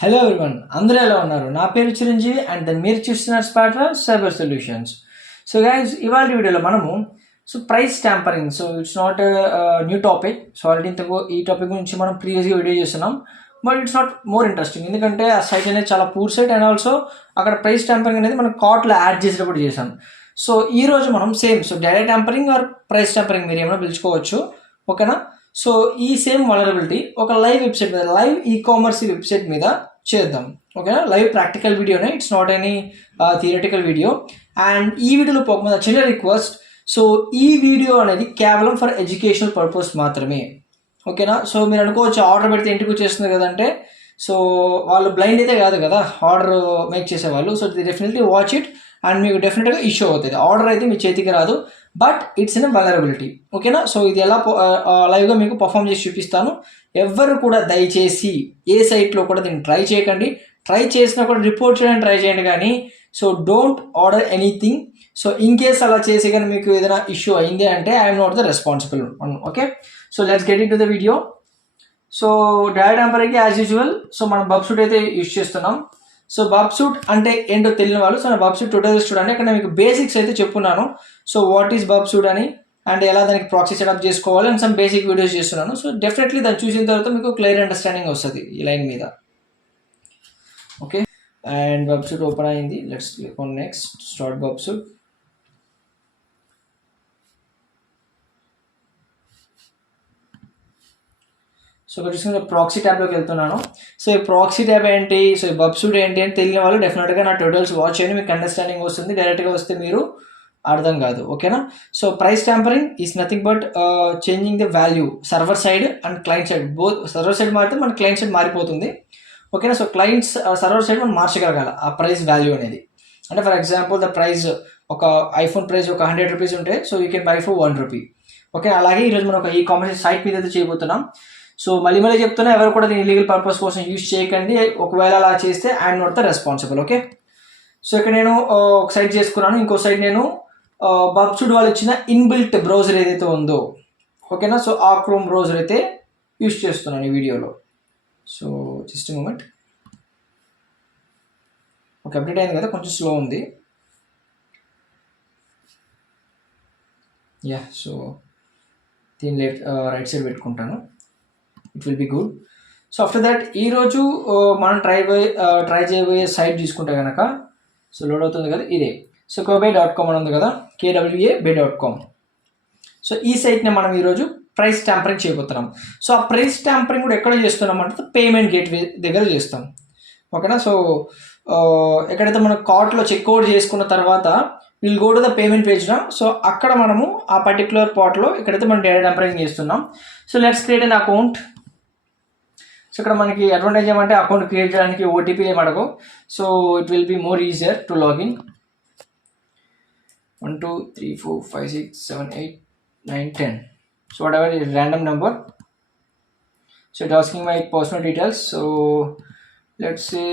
Hello everyone, అందరూ ఎలా ఉన్నారు? నా పేరు చిరంజీవి అండ్ దెన్ మీరు చూస్తున్నారు స్పాట్రా సైబర్ సొల్యూషన్స్. సో గైస్, ఇవాళ వీడియోలో మనము price tampering. It's not new topic. Already ఇంతకు ఈ టాపిక్ గురించి మనం ప్రీవియస్గా వీడియో చేస్తున్నాం, but it's not more interesting ఎందుకంటే ఆ సైట్ అనేది చాలా పూర్ సైట్ అండ్ ఆల్సో అక్కడ ప్రైస్ ట్యాంపరింగ్ అనేది మనం కార్ట్లో యాడ్ చేసేటప్పుడు చేసాం. ఈ రోజు మనం same data tampering or price tampering మీరు ఏమైనా పిలుచుకోవచ్చు, ఓకేనా? ఈ సేమ్ వలనరబిలిటీ ఒక లైవ్ వెబ్సైట్ మీద, లైవ్ ఈ-కామర్స్ వెబ్సైట్ మీద చేద్దాం, ఓకేనా? లైవ్ ప్రాక్టికల్ వీడియోనే, it's not any theoretical video. And ఈ వీడియోలో పోకుండా చిన్న రిక్వెస్ట్, ఈ వీడియో అనేది కేవలం ఫర్ ఎడ్యుకేషనల్ పర్పస్ మాత్రమే, ఓకేనా? మీరు అనుకోవచ్చు ఆర్డర్ పెడితే ఇంటికి వచ్చేస్తుంది కదంటే, వాళ్ళు బ్లైండ్ అయితే కాదు కదా ఆర్డర్ మేక్ చేసేవాళ్ళు. The definitely watch it and మీకు డెఫినెట్గా ఇష్యూ అవుతుంది. ఆర్డర్ అయితే మీ చేతికి రాదు, బట్ ఇట్స్ ఇన్ వల్నరబిలిటీ, ఓకేనా? ఇది ఎలా లైవ్గా మీకు పర్ఫామ్ చేసి చూపిస్తాను. ఎవ్వరు కూడా దయచేసి ఏ సైట్లో కూడా దీన్ని ట్రై చేయకండి. ట్రై చేసినా కూడా రిపోర్ట్ చేయడానికి ట్రై చేయండి, కానీ don't order anything. In case అలా చేసి కానీ మీకు ఏదైనా ఇష్యూ అయింది అంటే I'm not the responsible one, okay? Let's get into the video. Data ట్యాంపరింగ్కి యాజ్ యూజువల్ మనం బబ్ సూట్ అయితే యూజ్ చేస్తున్నాం. బబ్ సూట్ అంటే ఏంటో తెలియని వాళ్ళు బబ్ సూట్ ట్యూటోరియల్స్ చూడండి, అక్కడ మీకు బేసిక్స్ అయితే చెప్పున్నాను. వాట్ ఈస్ బబ్ సూట్ అని, అండ్ ఎలా దానికి ప్రాక్సీ సెటప్ చేసుకోవాలి అండ్ సమ్ బేసిక్ వీడియోస్ చేస్తున్నాను. డెఫినెట్లీ దాన్ని చూసిన తర్వాత మీకు క్లియర్ అండర్స్టాండింగ్ వస్తుంది ఈ లైన్ మీద, ఓకే? అండ్ బబ్ సూట్ ఓపెన్ అయింది. Let's click on next, start బబ్ సూట్. ఇక్కడ చూసుకుంటే ప్రాక్సీ ట్యాబ్లోకి వెళ్తున్నాను. ఈ ప్రాక్సీ ట్యాబ్ ఏంటి, ఈ బబ్ సూట్ ఏంటి అని తెలియని వాళ్ళు డెఫినెట్గా నా ట్యూటోరియల్స్ వాచ్ చేయండి, మీకు అండర్స్టాండింగ్ వస్తుంది. డైరెక్ట్గా వస్తే మీరు అర్థం కాదు, ఓకేనా? Price tampering is nothing but changing the value server side and client side. Both server side మారితే మన క్లయింట్ సైడ్ మారిపోతుంది, ఓకేనా? క్లయింట్స్ సర్వర్ సైడ్ మనం మార్చగలగాలి ఆ ప్రైస్ వాల్యూ అనేది. అంటే ఫర్ ఎగ్జాంపుల్ ద ప్రైస్, ఒక ఐఫోన్ ప్రైస్ ఒక 100 రూపీస్ ఉంటే you can buy for 1 rupee, okay? అలాగే ఈరోజు మనం ఒక ఈ-కామర్స్ సైట్ మీద అయితే చేయబోతున్నాం. మళ్ళీ చెప్తున్నా, ఎవరు కూడా దీన్ని లీగల్ పర్పస్ కోసం యూజ్ చేయకండి. ఒకవేళ అలా చేస్తే I'm not the responsible, okay? ఇక్కడ నేను ఒక సైట్ చేసుకున్నాను, ఇంకో సైట్ నేను బబ్ సూట్ వాళ్ళు ఇచ్చిన ఇన్బిల్ట్ బ్రౌజర్ ఏదైతే ఉందో, ఓకేనా? ఆ క్రోమ్ బ్రౌజర్ అయితే యూజ్ చేస్తున్నాను ఈ వీడియోలో. Just moment. ఓకే, అప్డేట్ అయింది కదా, కొంచెం స్లో ఉంది. యా, దీన్ని రైట్ సైడ్ పెట్టుకుంటాను, it will be good. After that ఈరోజు మనం ట్రై చేయబోయే సైట్ తీసుకుంటే కనుక లోడ్ అవుతుంది కదా, ఇదే. kobay.com అని ఉంది కదా, kwabay.com. ఈ సైట్ని మనం ఈరోజు ప్రైస్ ట్యాంపరింగ్ చేయబోతున్నాం. ఆ ప్రైస్ ట్యాంపరింగ్ కూడా ఎక్కడ చేస్తున్నాం అంటే పేమెంట్ గేట్వే దగ్గర చేస్తాం, ఓకేనా? ఎక్కడైతే మనం కార్ట్లో చెక్అవుట్ చేసుకున్న తర్వాత will go to the payment పేజ్న. అక్కడ మనము ఆ పర్టికులర్ పార్ట్లో ఎక్కడైతే మనం డేటా ట్యాంపరింగ్ చేస్తున్నాం. Let's create an account. ఇక్కడ మనకి అడ్వాంటేజ్ ఏమంటే అకౌంట్ క్రియేట్ చేయడానికి ఓటీపీ ఏమి అడగవు. It will be more easier to login. 1 2 3 4 5 6 7 8 9 10. Whatever is random number. It's asking my personal details. Let's say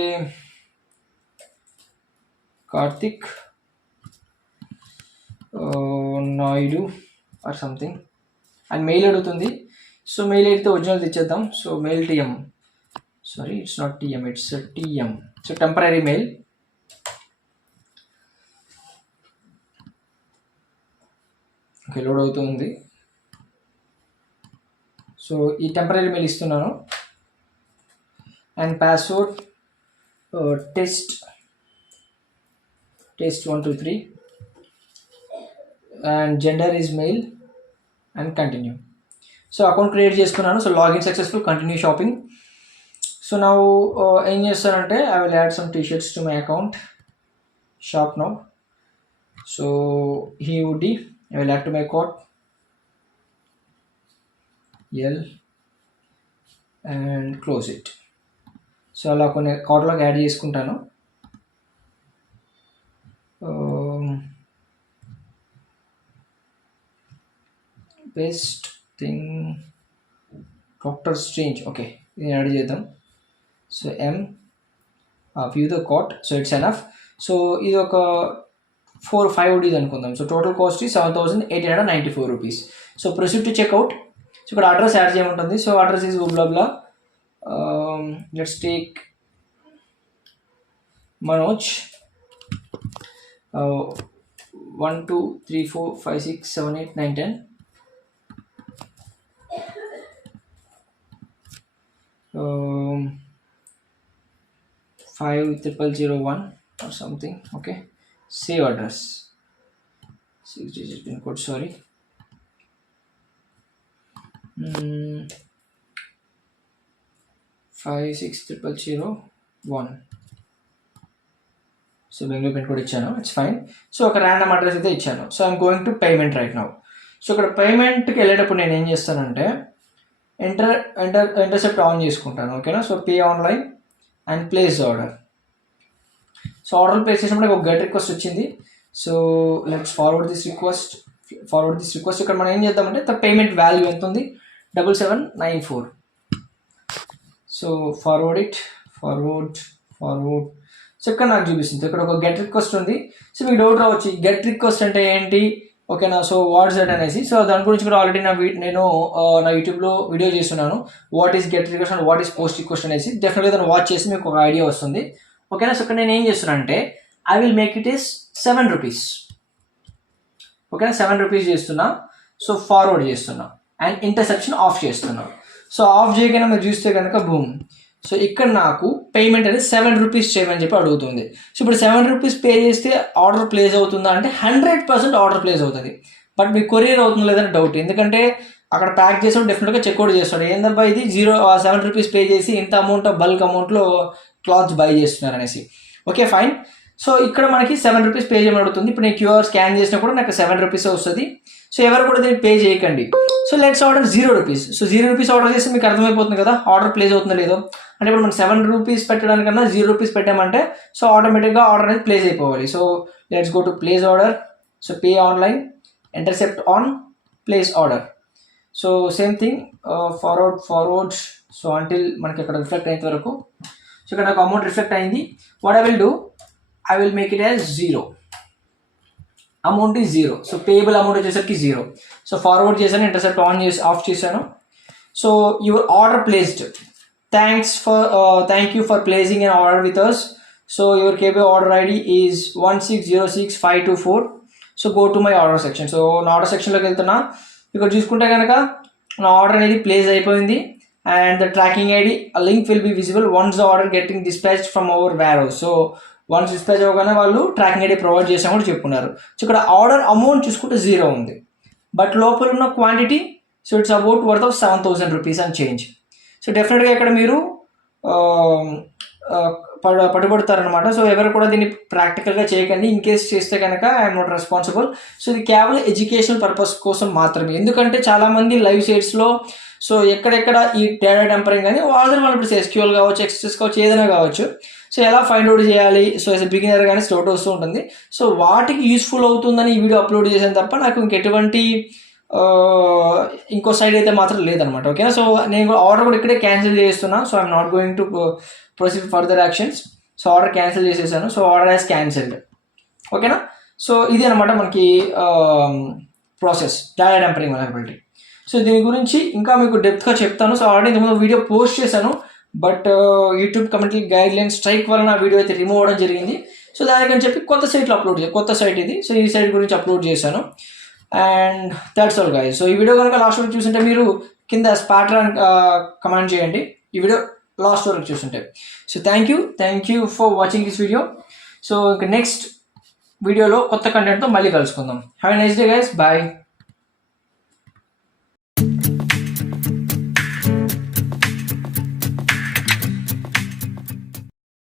Karthik Naidu or something. And mail adugutundi. Mail అయితే original ఇచ్చేద్దాం. Mail TM. Sorry, it's not TM, it's a TM. Temporary mail. Okay, load అవుతుంది. ఈ temporary mail ఇస్తున్నాను. And password test 1 2 3 and gender is male and continue. Account create చేసుకున్నాను. Login successful, continue shopping. నా ఏం చేస్తానంటే I will add some t-shirts to my account. Shop now. HUD I will add to my cart L and close it. అలా కొన్ని కార్ట్లోకి add చేసుకుంటాను. Best thing doctor strange, okay, ఇది add చేద్దాం. M view the cart. It's enough. ఇది ఒక 4-5 UDs అనుకుందాం. Total cost ఈ 7,894 రూపీస్. Proceed to checkout. ఇక్కడ అడ్రస్ యాడ్ చేయమంటుంది. Address is blah blah. Let's take Manoj, 1 2 3 4 5 6 7 8 9 10. 5001 or something. Okay, save address, 6-digit pin code, sorry. 56001. So Bengaluru pin code ఇచ్చాను, it's fine. So ఒక random address అయితే ఇచ్చాను. So I'm going to payment right now. So ఇక్కడ పేమెంట్కి వెళ్ళేటప్పుడు నేను ఏం చేస్తానంటే intercept on చేసుకుంటాను. ఓకేనా. So pay online and place order. So order place చేసినప్పుడు ఒక గెట్ రిక్వెస్ట్ వచ్చింది. So let's forward this request. ఇక్కడ మనం ఏం చేద్దామంటే ద పేమెంట్ వాల్యూ ఎంత ఉంది, 7794. So forward. సో ఇక్కడ నాకు చూపిస్తుంది, ఇక్కడ ఒక గెట్ రిక్వెస్ట్ ఉంది. సో మీకు డౌట్ రావచ్చు, గెట్ రిక్వెస్ట్ అంటే ఏంటి, ఓకేనా. సో వాట్స్ దట్ అనేసి. సో దాని గురించి కూడా ఆల్రెడీ నేను నా యూట్యూబ్లో వీడియో చేస్తున్నాను, what is get request and what is post request అనేసి. డెఫినెట్గా దాన్ని వాచ్ చేసి మీకు ఒక ఐడియా వస్తుంది. ఓకేనా. సో ఇక్కడ నేను ఏం చేస్తున్నాను అంటే I will make it is 7 rupees. ఓకేనా, 7 రూపీస్ చేస్తున్నా. సో ఫార్వర్డ్ చేస్తున్నా అండ్ ఇంటర్సెప్షన్ ఆఫ్ చేస్తున్నా. సో ఆఫ్ చేయగానే మీరు చూస్తే కనుక బూమ్. సో ఇక్కడ నాకు పేమెంట్ అనేది 7 రూపీస్ చేయమని చెప్పి అడుగుతుంది. సో ఇప్పుడు 7 రూపీస్ పే చేస్తే ఆర్డర్ ప్లేస్ అవుతుందా అంటే 100% ఆర్డర్ ప్లేస్ అవుతుంది. బట్ మీకు కొరియర్ అవుతుందో లేదని డౌట్, ఎందుకంటే అక్కడ ప్యాక్ చేసాడు డెఫినెట్గా చెక్అవుట్ చేస్తాడు, ఏందబ్బా ఇది 7 రూపీస్ పే చేసి ఇంత అమౌంట్ బల్క్ అమౌంట్లో క్లాత్స్ బై చేస్తున్నారు అనేసి. Okay fine. సో ఇక్కడ మనకి 7 రూపీస్ పే చేయమని అడుగుతుంది. ఇప్పుడు నేను క్యూఆర్ స్కాన్ చేసినా కూడా నాకు 7 రూపీస్ వస్తుంది. సో ఎవరు కూడా దీన్ని పే చేయకండి. So let's order 0 rupees. So 0 rupees order చేస్తే మీకు అర్థమైపోతుంది కదా ఆర్డర్ ప్లేస్ అవుతుందో లేదో. అంటే ఇప్పుడు మనం 7 రూపీస్ పెట్టడానికన్నా 0 రూపీస్ పెట్టామంటే సో ఆటోమేటిక్గా ఆర్డర్ అనేది ప్లేస్ అయిపోవాలి. So let's go to place order. So pay online, intercept on, place order. So same thing, forward. So until మనకి ఇక్కడ రిఫ్లెక్ట్ అయ్యేంత వరకు. సో ఇక్కడ నాకు అమౌంట్ రిఫ్లెక్ట్ అయింది. What I will do, I will make it as 0. Amount is 0. So payable amount వచ్చేసరికి 0. So forward చేశాను, intercept on చేసి ఆఫ్ చేశాను. So your order placed. Thank you for placing an order with us. So your KB order ID is 1606524. So go to my order section. So నా order సెక్షన్లోకి వెళ్తున్నా. ఇక్కడ చూసుకుంటే కనుక నా order అనేది ప్లేస్ అయిపోయింది. And the tracking ID link will be visible once the order getting dispatched from our warehouse. So once dispatch అవ్వగానే వాళ్ళు ట్రాకింగ్ ఐడి ప్రొవైడ్ చేసాం కూడా చెప్పుకున్నారు. సో ఇక్కడ ఆర్డర్ అమౌంట్ చూసుకుంటే 0 ఉంది, బట్ లోపల ఉన్న quantity so it's about worth of 7000 rupees అని చేంజ్. సో డెఫినెట్గా ఇక్కడ మీరు పట్టుబడతారనమాట. సో ఎవరు కూడా దీన్ని ప్రాక్టికల్గా చేయకండి. ఇన్ కేస్ చేస్తే కనుక ఐఎమ్ నాట్ రెస్పాన్సిబుల్. సో ఇది కేవలం ఎడ్యుకేషనల్ పర్పస్ కోసం మాత్రమే. ఎందుకంటే చాలామంది లైవ్ సైట్స్లో సో ఎక్కడెక్కడ ఈ డేటా టెంపరింగ్ అని వాళ్ళు ఇప్పుడు SQL కావచ్చు, XSS కావచ్చు, ఏదైనా కావచ్చు. సో ఎలా ఫైండ్ అవుట్ చేయాలి, సో యాజ్ ఎ బిగినర్ కానీ స్టార్ట్ వస్తూ ఉంటుంది. సో వాటికి యూస్ఫుల్ అవుతుందని ఈ వీడియో అప్లోడ్ చేశాను తప్ప నాకు ఇంకెటువంటి ఇంకో సైడ్ అయితే మాత్రం లేదనమాట. ఓకేనా. సో నేను ఆర్డర్ కూడా ఇక్కడే క్యాన్సిల్ చేస్తున్నా. So I'm not going to proceed further actions. So order cancel చేసేసాను. So order has cancelled. ఓకేనా. సో ఇది అనమాట మనకి process data tampering vulnerability. So దీని గురించి ఇంకా మీకు డెప్త్గా చెప్తాను. సో ఆల్రెడీ ఇంతకుముందు వీడియో పోస్ట్ చేశాను, but YouTube community guideline strike వలన వీడియో అయితే రిమూవ్ అవ్వడం జరిగింది. సో దానికని చెప్పి కొత్త సైట్లో కొత్త సైట్ ఇది. సో ఈ సైట్ గురించి అప్లోడ్ చేశాను. And that's all guys. So ఈ వీడియో కనుక లాస్ట్ వరకు చూస్తుంటే మీరు కింద స్పాట్రాన్ కమెంట్ చేయండి ఈ వీడియో లాస్ట్ వరకు చూస్తుంటే. So thank you for watching this video. So ఇంకా నెక్స్ట్ వీడియోలో కొత్త కంటెంట్తో మళ్ళీ కలుసుకుందాం. Have a nice day guys. Bye.